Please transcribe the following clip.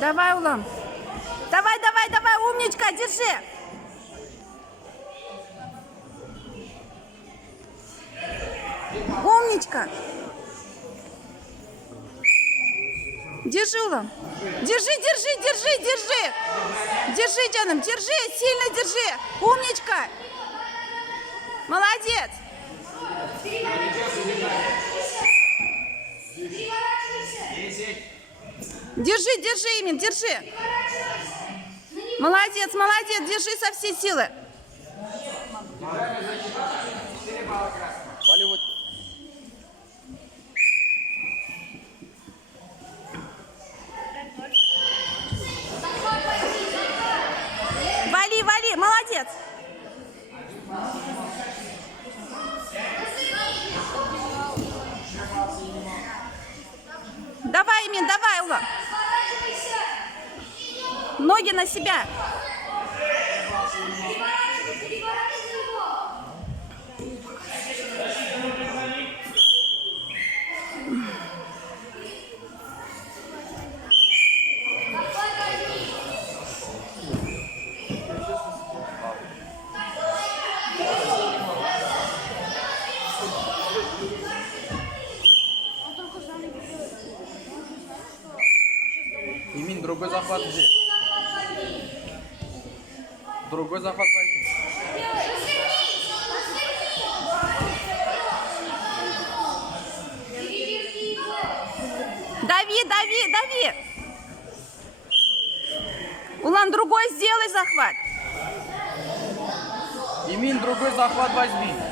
Давай, Улам. Давай, давай, давай, умничка, держи. Умничка. Держи, Улам. Держи, держи, держи, держи. Держи, Джаном, держи, сильно держи. Умничка. Молодец. Держи, держи, Имин, держи. Молодец, молодец, держи со всей силы. Вали, вали, молодец. Давай, Имин, давай, Ула. Ноги на себя. Имин, другой захват где? Другой захват возьми. Дави, дави, дави. Улан, другой сделай захват. Имин, другой захват возьми.